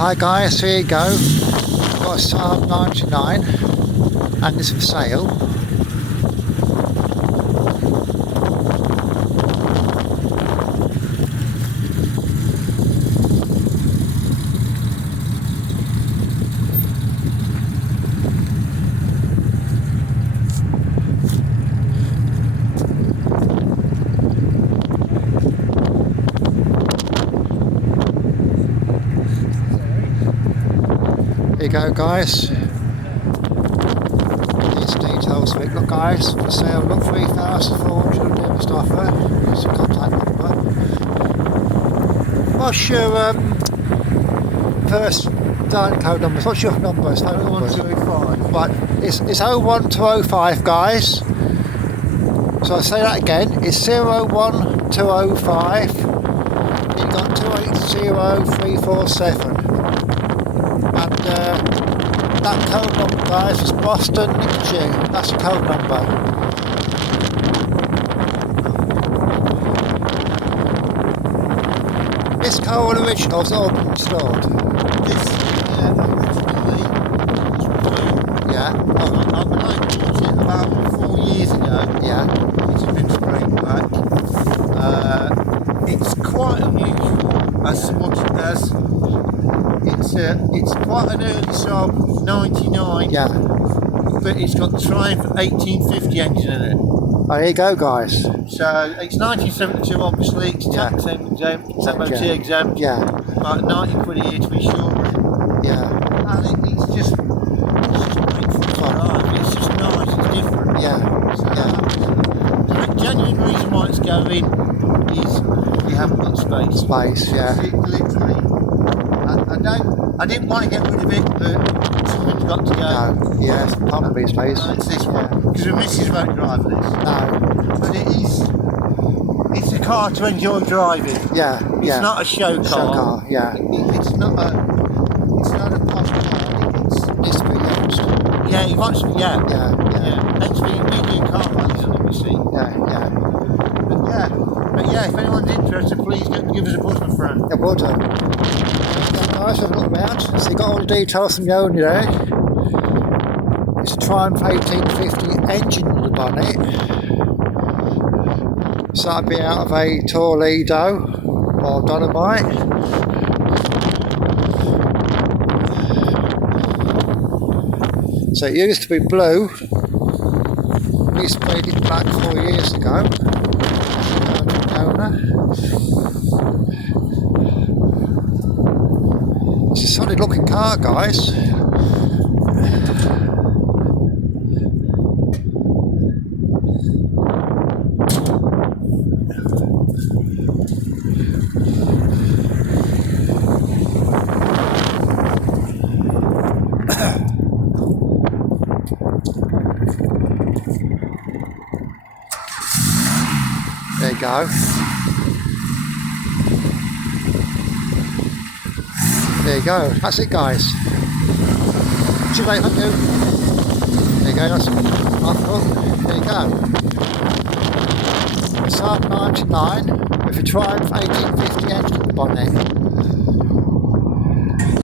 Hi guys, here you go. Got a Saab 99 and it's for sale. Here you go guys, these details of it. Look guys, for sale, look, 3,400 nearest offer. Here's your contact number. What's your first dialing code number? What's your number? It's 01205. Right, it's 01205 guys. So I say that again, it's 01205. You've got 280347. And that code number guys is Boston G. That's the code number. This car original's all been stored. This originally Yeah. I bought it about 4 years ago. Yeah. It's been sprayed back. It's quite unusual as to what it does. It's quite an early Saab 99. Yeah. But it's got the Triumph 1850 engine in it. There you go guys. So it's 1972 obviously, it's tax exempt, it's MOT exempt. Yeah. About 90 quid a year to insure it. Yeah. And it's just great for the drive. It's just nice, it's different. Yeah. So the genuine reason why it's going is we haven't got space. Space, yeah. Literally. I didn't want to get rid of it, but something's got to go. No. Yes, probably space. It's this one. Because the missus won't drive this. No. But it's a car to enjoy driving. Yeah. It's not a show car. Show car, yeah. It's not a posh car. Needs to be used. Yeah, it wants to be, yeah. Yeah. Hence we do car values on it, you see. Yeah. But yeah, if anyone's interested, please give us a buzz, my friend. Yeah, well done. Nice, have a look around. So you got all the details from the owner there. It's a Triumph 1850 engine on the bonnet. So that'd be out of a Toledo or Dolomite. So it used to be blue. We sprayed it black 4 years ago. It's a solid looking car guys. There you go. There you go. That's it, guys. See you later, thank you. There you go. That's there you go. Saab 99 with a Triumph 1850 engine on the bonnet.